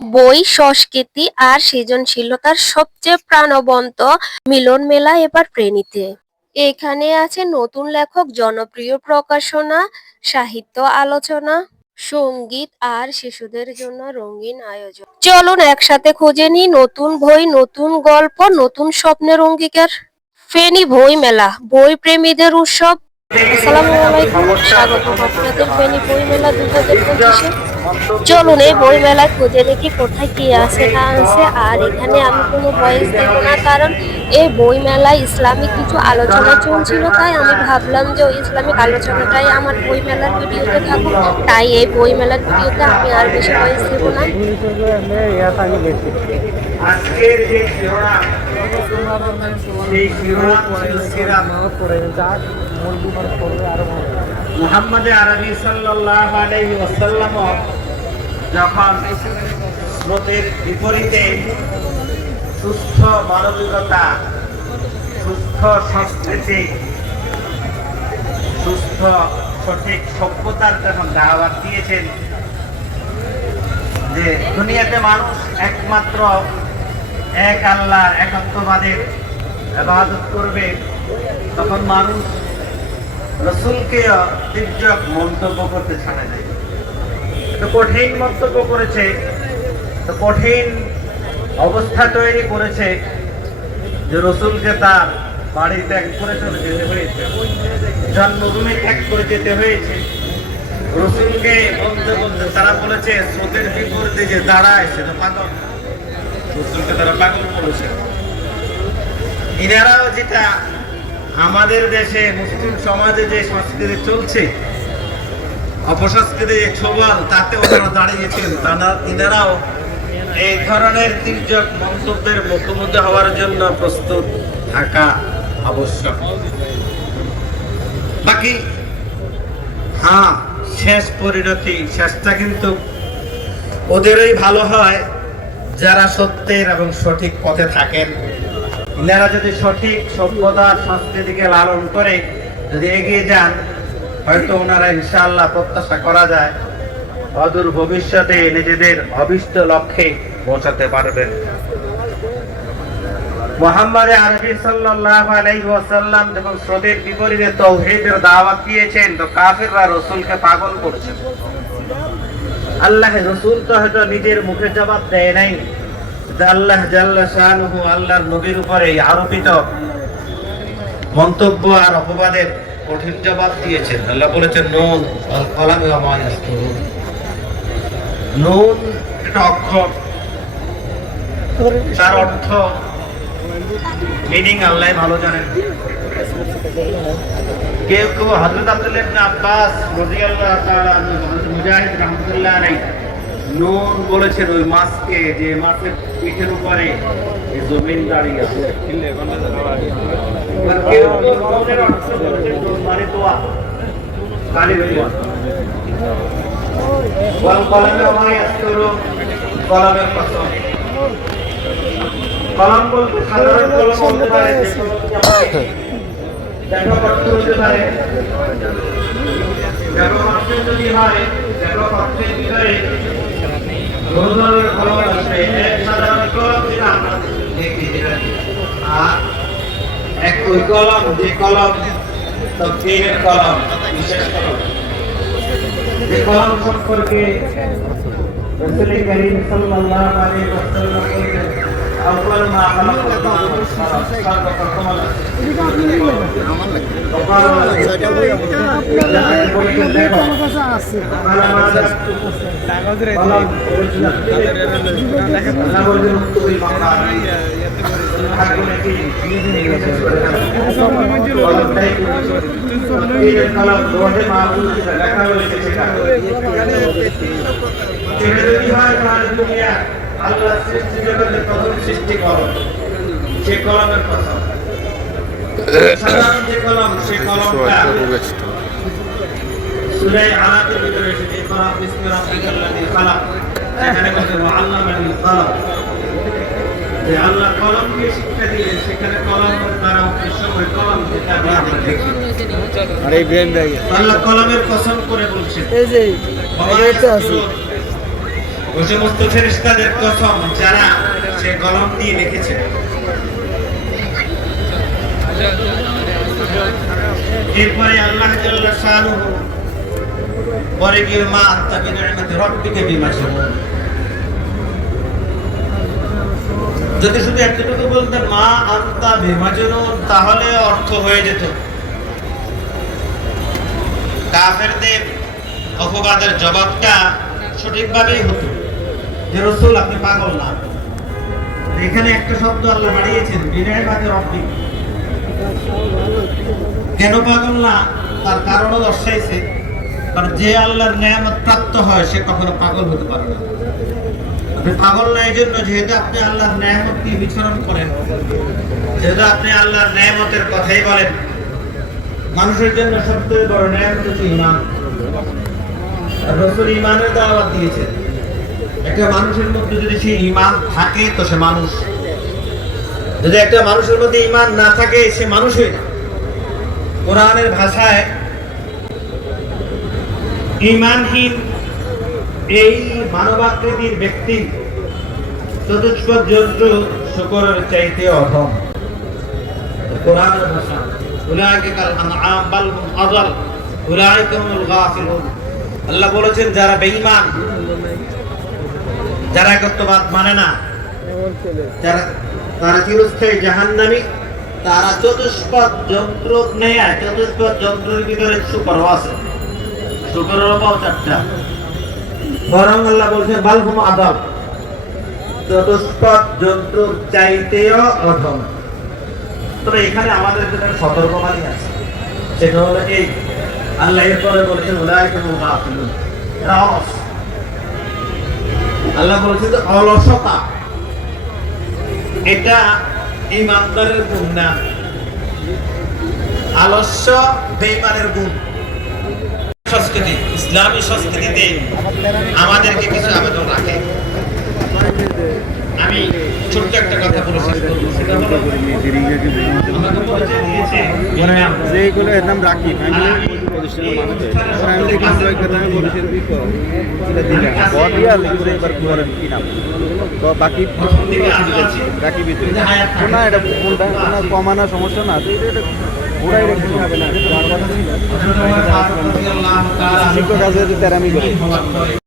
বই, সংস্কৃতি আর সৃজনশীলতার সবচেয়ে প্রাণবন্ত মিলন মেলা এবার ফেনীতে। এখানে আছে নতুন লেখক, জনপ্রিয় প্রকাশনা, সাহিত্য আলোচনা, সঙ্গীত আর শিশুদের জন্য রঙিন আয়োজন। চলুন একসাথে খুঁজে নিই নতুন বই, নতুন গল্প, নতুন স্বপ্নের অঙ্গীকার। ফেনী বই মেলা, বই প্রেমীদের উৎসব। আসসালামু আলাইকুম, স্বাগতম আপনাদের ফেনী বই মেলা 2025-এ। চলুন এই বই মেলায় খুঁজে দেখি কোথায় কি আছে না আছে। আর এখানে আমি কোনো ভয়েস দেব না, কারণ এই বই মেলায় ইসলামিক কিছু আলোচনা চলছিল, তাই আমি ভাবলাম যে ওই ইসলামিক আলোচনাটাই আমার বই মেলার ভিডিওতে থাকুক। তাই এই বই মেলার ভিডিওতে আমি আর বেশি ভয়েস দেব না। আজকের যে শিরোনাম, সেই শিরোনাম সিরাত। মুহাম্মদ আরবি সাল্লাল্লাহু আলাইহি ওয়াসাল্লাম যখন স্রোতের বিপরীতে সুস্থ মানবিকতা, সুস্থ সংস্কৃতি, সুস্থ সঠিক সভ্যতার যখন দাওয়াত দিয়েছেন যে দুনিয়াতে মানুষ একমাত্র এক আল্লাহর একাত্মবাদের ইবাদত করবে, তখন মানুষ রাসূলকে তির্যক মন্তব্য করতে ছাড়ে নাই। তো কঠিন মন্তব্য করেছে, তো কঠিন অবস্থা তৈরি করেছে যে রাসূলকে তার বাড়ি ত্যাগ করে চলে যেতে হয়েছে, জন্মভূমি ত্যাগ করে যেতে হয়েছে। রাসূলকে বলতে বলতে তারা বলেছে স্রোতের বিপরীতে যে দাঁড়ায় সে তো পাগল। রাসূলকে তারা পাগল বলেছে। ইনারাও যেটা আমাদের দেশে মুসলিম সমাজে যে সংস্কৃতি চলছে, অপসংস্কৃতি ছোবল, তাতে ওনারা দাঁড়িয়েছেন। ইনারাও এই ধরনের তির্যক মন্তব্যের মুখোমুখি হওয়ার জন্য প্রস্তুত থাকা আবশ্যক। বাকি হ্যাঁ, শেষ পরিণতি, শেষটা কিন্তু ওদেরই ভালো হয় যারা সত্যের এবং সঠিক পথে থাকেন। এনারা যদি সঠিক সভ্যতা সংস্কৃতিকে লালন করে যদি এগিয়ে যান, হয়তো ওনারা ইনশাআল্লাহ প্রত্যাশা করা যায় অদূর ভবিষ্যতে নিজেদের অভিষ্ট লক্ষ্যে পৌঁছাতে পারবেন। মুহাম্মদ আরবি সাল্লাল্লাহু আলাইহি ওয়াসাল্লাম যখন স্রোতের বিপরীতে তাওহীদের দাওয়াত দিয়েছেন, তো কাফিররা রাসূলকে পাগল করেছেন। আল্লাহ রাসূল তো হয়তো নিজের মুখে জবাব দেয় নাই, আল্লাহ জাল্লা শানুহু আল্লাহর নবীর উপরে আরোপিত মন্তব্য আর অপবাদের কঠিন জবাব দিয়েছেন। আল্লাহ বলেছেন নুন ওয়াল কলামি ওয়া মা ইয়াসতুরুন। নুন এটা অক্ষর, তার অর্থ মিনিং আল্লাহ ভালো জানেন। কেউ কেউ হযরত আব্দুল্লাহ ইবনে আব্বাস রাদিয়াল্লাহু তাআলা আনহু, হযরত মুজাহিদ রাহমাতুল্লাহ আলাইহি নুন বলেছেন ওই মাছকে, যে মাছের পিঠের উপরে এই জমিন দাঁড়িয়ে আছে। কেউ কেউ নুনের অর্থ বলেছেন নুন মানে দোয়া, কালির দোয়া। ওয়াল কলামি ওয়া মা ইয়াসতুরুন, কলমের কসম। কলম বলতে সাধারণ কলম হতে পারে, ব্যাপক অর্থ হতে পারে। ব্যাপক অর্থ যদি হয়, ব্যাপক অর্থের ভিতরে বহু ধরনের কলম আসবে। এক সাধারণ কলম যেটা আমরা দেখি, আর এক ওই কলম যে কলম তাফসীরের কলম, বিশেষ কলম, যে কলম সম্পর্কে রাসূল কারীম সাল্লাল্লাহু আলাইহি ওয়াসাল্লাম বলেছেন আউয়াল মা খালাকাল্লাহু সর্বপ্রথম আল্লাহ সৃষ্টি জগতের প্রথম সৃষ্টি কলম, সে কলমের কথা। সাধারণ যে কলম, সে কলমটা সূরা আলাকের ভিতরে এসেছে, ইকরা বিসমি রাব্বিকাল্লাযী খালাক। সেখানে বলছে ওয়াল্লামানিল কলম, যে আল্লাহ কলমকে শিক্ষা দিলেন। সেখানে কলম দ্বারা উদ্দেশ্য করে কলম, যেটা আমরা দেখি। আরে ব্রেন ব্যাগ আল্লাহ কলমের কসম করে বলছেন, এই যে এটা আছে ওই সমস্ত ফেরেশতাদের কসম যারা সে কলম দিয়ে লিখেছে। এরপরে আল্লাহ জাল্লা শানুহু পরে গিয়ে মা আনতা বিনিআমাতি রাব্বিকা বিমাজনুন, যদি শুধু এতটুকু বলতেন মা আনতা বিমাজনুন তাহলে অর্থ হয়ে যেত। কাফেরদের অপবাদের জবাবটা সঠিকভাবেই হতো যে রাসূল আপনি পাগল না। এখানে একটা শব্দ আল্লাহ বাড়িয়েছেন বিনিআমাতি রাব্বিকা, কেন পাগল না তার কারণও দর্শাইছে। কারণ যে আল্লাহর নেয়ামত প্রাপ্ত হয় সে কখনো পাগল হতে পারে না। আপনি পাগল না এই জন্য যেহেতু আপনি আল্লাহর নেয়ামত নিয়ে বিচরণ করেন, যেহেতু আপনি আল্লাহর নেয়ামতের কথাই বলেন। মানুষের জন্য সবচেয়ে বড় নেয়ামত হচ্ছে ঈমান। আর রাসূল ঈমানের দাওয়াত দিয়েছেন। একটা মানুষের মধ্যে যদি সেই ঈমান থাকে তো সে মানুষ, যদি একটা মানুষের মধ্যে ঈমান না থাকে সে মানুষই না। কোরআনের ভাষায় ঈমানহীন এই মানবাকৃতির ব্যক্তি চতুষ্পদ জন্তু শূকরের চাইতে অধম। কোরআনের ভাষা উলাইকা কাল আনআম বাল হুম আযাল উলাইকা হুমুল গাফিলুন। আল্লাহ বলেছেন যারা বেঈমান, যারা একত্ববাদ মানে না, তারা চিরস্থায়ী জাহান্নামী। তারা চতুষ্পদ যন্ত্র নেয়, চতুষ্পদ যন্ত্রের ভিতরে শূকরও আছে, শূকরেরও পাও চারটা। বরং আল্লাহ বলছেন বাল হুম আযাল, চতুষ্পদ যন্ত্র চাইতেও অধম। তবে এখানে আমাদের জন্য সতর্কবাণী আছে, সেটা হলো এই আল্লাহ এরপরে বলছেন উলাইকা হুমুল গাফিলুন, এরা অলস। আল্লাহ বলছেন যে অলসতা এটা ঈমানদারের গুণ না, আলস্য বেঈমানের গুণ। সংস্কৃতি, ইসলামী সংস্কৃতিতে আমাদেরকে কিছু আবেদন রাখে। আমি ছোট্ট একটা কথা বলে শেষ করবো, সেটা হলো আমাকে পরিচয় দিয়েছে যেগুলো এর নাম রাকিব, আমি প্রতিষ্ঠানের মানুষ আমি দেখলাম কয়েকটা নামে পুলিশের একবার করেন কি নাম তো বাকি রাকিবই তো না, এটা কোনটা কোনো কমানো সমস্যা না, তো এটা ওরাই রেখে হবে না। শিক্ষক কাজের তেরামি করে।